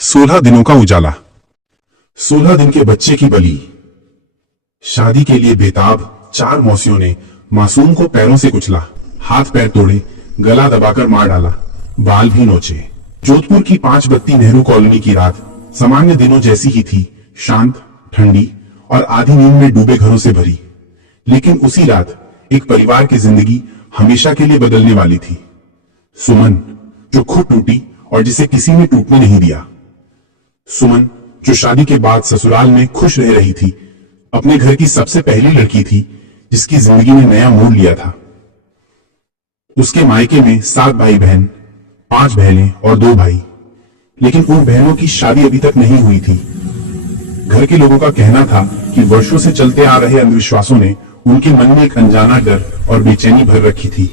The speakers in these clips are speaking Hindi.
16 दिनों का उजाला। 16 दिन के बच्चे की बलि। शादी के लिए बेताब 4 मौसियों ने मासूम को पैरों से कुचला, हाथ पैर तोड़े, गला दबाकर मार डाला, बाल भी नोचे। जोधपुर की 5 बत्ती नेहरू कॉलोनी की रात सामान्य दिनों जैसी ही थी, शांत, ठंडी और आधी नींद में डूबे घरों से भरी। लेकिन उसी रात एक परिवार की जिंदगी हमेशा के लिए बदलने वाली थी। सुमन, जो खुद टूटी और जिसे किसी ने टूटने नहीं दिया। सुमन, जो शादी के बाद ससुराल में खुश रह रही थी, अपने घर की सबसे पहली लड़की थी जिसकी जिंदगी ने नया मोड़ लिया था। उसके मायके में 7 भाई बहन, 5 बहनें और 2 भाई, लेकिन उन बहनों की शादी अभी तक नहीं हुई थी। घर के लोगों का कहना था कि वर्षों से चलते आ रहे अंधविश्वासों ने उनके मन में एक अनजाना डर और बेचैनी भर रखी थी।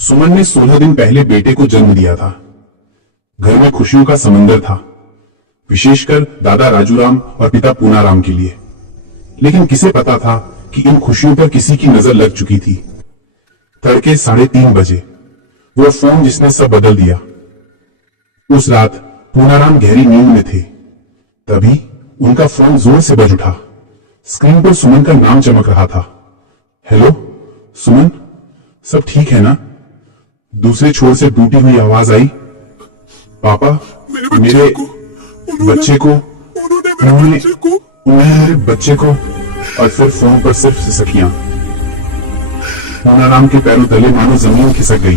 सुमन ने 16 दिन पहले बेटे को जन्म दिया था। घर में खुशियों का समंदर था, विशेषकर दादा राजूराम और पिता पूनाराम के लिए। लेकिन किसे पता था कि इन खुशियों पर किसी की नजर लग चुकी थी। तड़के 3:30 बजे वो फोन जिसने सब बदल दिया। उस रात पूनाराम गहरी नींद में थे, तभी उनका फोन जोर से बज उठा। स्क्रीन पर सुमन का नाम चमक रहा था। हेलो सुमन, सब ठीक है ना? दूसरे छोर से टूटी हुई आवाज आई। पापा, मेरे बच्चे को, मेरे बच्चे को। और फिर फोन पर सिर्फ सिसकियां। पूनाराम के पैरों तले मानो जमीन खिसक गई।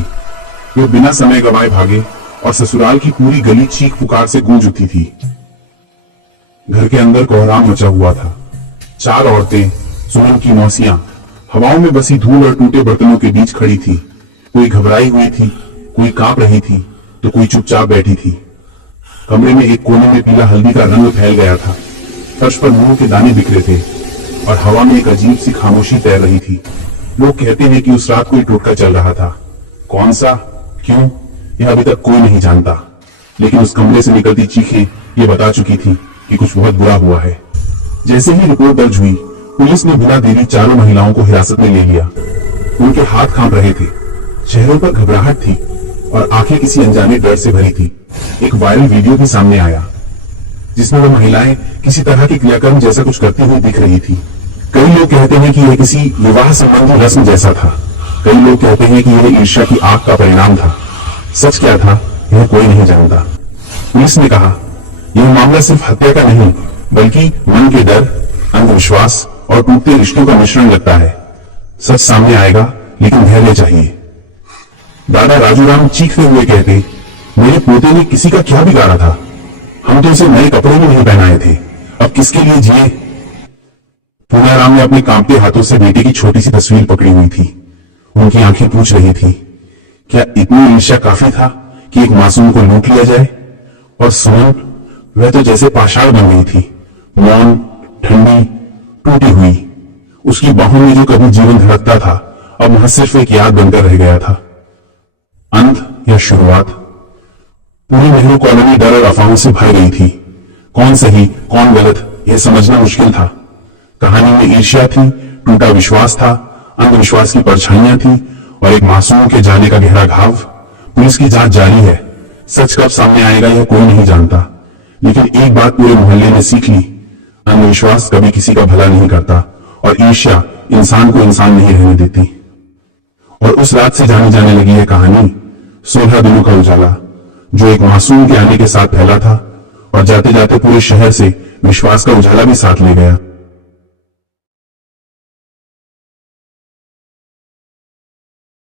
वो बिना समय गवाए भागे और ससुराल की पूरी गली चीख पुकार से गूंज उठी थी। घर के अंदर कोहराम मचा हुआ था। 4 औरतें, सुमन की मौसियां, हवाओं में बसी धूल और टूटे बर्तनों के बीच खड़ी थी। कोई घबराई हुई थी, कोई कांप रही थी, तो कोई चुपचाप बैठी थी। कमरे में एक कोने में पीला हल्दी का रंग फैल गया था। फर्श पर मूंग के दाने बिखरे थे और हवा में एक अजीब सी खामोशी तैर रही थी। लोग कहते हैं कि उस रात कोई टोटका चल रहा था। कौन सा, क्यों, यह अभी तक कोई नहीं जानता। लेकिन उस कमरे से निकलती चीखें ये बता चुकी थी कि कुछ बहुत बुरा हुआ है। जैसे ही रिपोर्ट दर्ज हुई, पुलिस ने बिना देरी चारों महिलाओं को हिरासत में ले लिया। उनके हाथ कांप रहे थे, चेहरों पर घबराहट थी और आंखें किसी अनजाने डर से भरी थी। एक वायरल वीडियो भी सामने आया जिसमें वो महिलाएं किसी तरह के क्रियाक्रम जैसा कुछ करती हुई दिख रही थी। कई लोग कहते हैं कि यह किसी विवाह संबंधी रस्म जैसा था। कई लोग कहते हैं कि यह ईर्ष्या की आग का परिणाम था। सच क्या था, यह कोई नहीं जानता। पुलिस ने कहा, यह मामला सिर्फ हत्या का नहीं, बल्कि मन के डर, अंधविश्वास और टूटते रिश्तों का मिश्रण लगता है। सच सामने आएगा, लेकिन धैर्य चाहिए। दादा राजूराम चीखते हुए कहते, मेरे पोते ने किसी का क्या बिगाड़ा था? हम तो उसे नए कपड़े भी नहीं पहनाए थे, अब किसके लिए जिए? पूनाराम ने अपने कांपते हाथों से बेटे की छोटी सी तस्वीर पकड़ी हुई थी। उनकी आंखें पूछ रही थी, क्या इतनी ईर्ष्या काफी था कि एक मासूम को लूट लिया जाए? और सुमन, वह तो जैसे पाषाण बन गई थी, मौन, ठंडी, टूटी हुई। उसकी बाहों में जो कभी जीवन धड़कता था, अब वहां सिर्फ एक याद बनकर रह गया था। अंत या शुरुआत? पूरी नेहरू कॉलोनी डर और अफवाहों से भर गई थी। कौन सही, कौन गलत, यह समझना मुश्किल था। कहानी में ईर्ष्या थी, टूटा विश्वास था, अंधविश्वास की परछाइयां थी और एक मासूम के जाने का गहरा घाव। पुलिस की जांच जारी है। सच कब सामने आएगा यह कोई नहीं जानता। लेकिन एक बात पूरे मोहल्ले ने सीख ली, अंधविश्वास कभी किसी का भला नहीं करता और ईर्ष्या इंसान को इंसान नहीं रहने देती। और उस रात से जानी जाने लगी है कहानी 16 दिनों का उजाला, जो एक मासूम के आने के साथ फैला था और जाते जाते पूरे शहर से विश्वास का उजाला भी साथ ले गया।